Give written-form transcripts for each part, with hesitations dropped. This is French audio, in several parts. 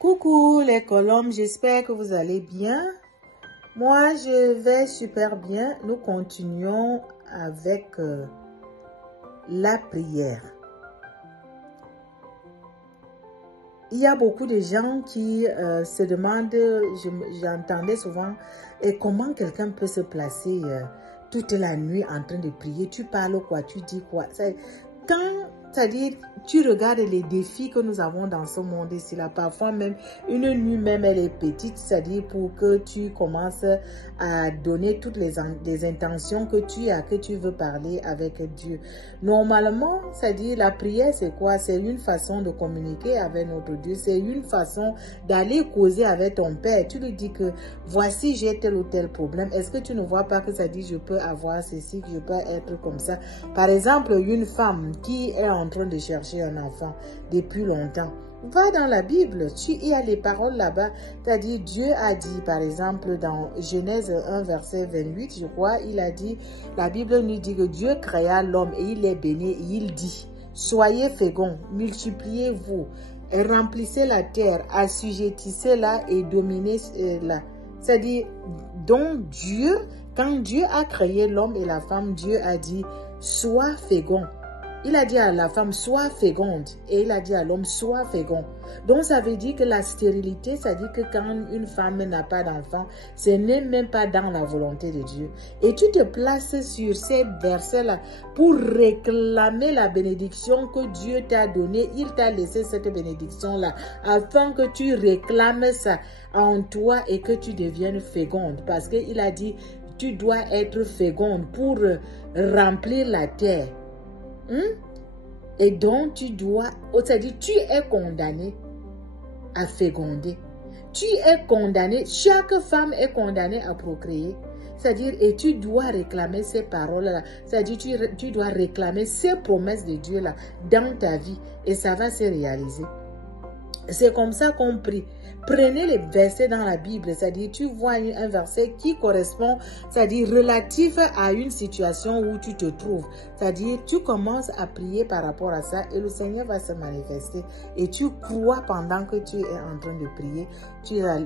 Coucou les colombes, j'espère que vous allez bien. Moi, je vais super bien. Nous continuons avec la prière. Il y a beaucoup de gens qui se demandent, j'entendais souvent, et comment quelqu'un peut se placer toute la nuit en train de prier. Tu parles quoi? Tu dis quoi? C'est-à-dire, tu regardes les défis que nous avons dans ce monde ici, là, parfois même, une nuit même, elle est petite, c'est-à-dire pour que tu commences à donner toutes les intentions que tu as, que tu veux parler avec Dieu. Normalement, c'est-à-dire, la prière, c'est quoi? C'est une façon de communiquer avec notre Dieu, c'est une façon d'aller causer avec ton Père. Tu lui dis que, voici, j'ai tel ou tel problème. Est-ce que tu ne vois pas que ça dit, je peux avoir ceci, que je peux être comme ça? Par exemple, une femme qui est en train de chercher un enfant depuis longtemps, va dans la Bible, il y a les paroles là-bas, c'est-à-dire Dieu a dit, par exemple, dans Genèse 1, verset 28, je crois, il a dit, la Bible nous dit que Dieu créa l'homme et il est béni et il dit, soyez féconds, multipliez-vous, remplissez la terre, assujettissez-la et dominez-la. C'est-à-dire, donc Dieu, quand Dieu a créé l'homme et la femme, Dieu a dit, sois fécond. Il a dit à la femme, sois féconde. Et il a dit à l'homme, sois fécond. Donc, ça veut dire que la stérilité, ça dit que quand une femme n'a pas d'enfant, ce n'est même pas dans la volonté de Dieu. Et tu te places sur ces versets-là pour réclamer la bénédiction que Dieu t'a donnée. Il t'a laissé cette bénédiction-là afin que tu réclames ça en toi et que tu deviennes féconde. Parce qu'il a dit, tu dois être féconde pour remplir la terre. Et donc, tu dois, c'est-à-dire, tu es condamné à féconder. Tu es condamné, chaque femme est condamnée à procréer. C'est-à-dire, et tu dois réclamer ces paroles-là. C'est-à-dire, tu dois réclamer ces promesses de Dieu-là dans ta vie. Et ça va se réaliser. C'est comme ça qu'on prie. Prenez les versets dans la Bible, c'est-à-dire tu vois un verset qui correspond, c'est-à-dire relatif à une situation où tu te trouves. C'est-à-dire tu commences à prier par rapport à ça et le Seigneur va se manifester. Et tu crois pendant que tu es en train de prier,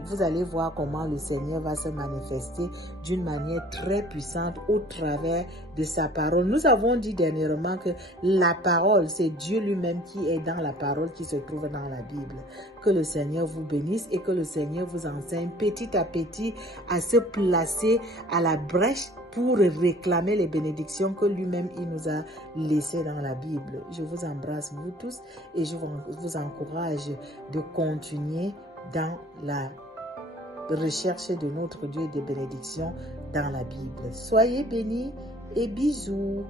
vous allez voir comment le Seigneur va se manifester d'une manière très puissante au travers de sa parole. Nous avons dit dernièrement que la parole, c'est Dieu lui-même qui est dans la parole qui se trouve dans la Bible. Que le Seigneur vous bénisse et que le Seigneur vous enseigne petit à petit à se placer à la brèche pour réclamer les bénédictions que lui-même il nous a laissées dans la Bible. Je vous embrasse vous tous et je vous encourage de continuer dans la recherche de notre Dieu et des bénédictions dans la Bible. Soyez bénis et bisous.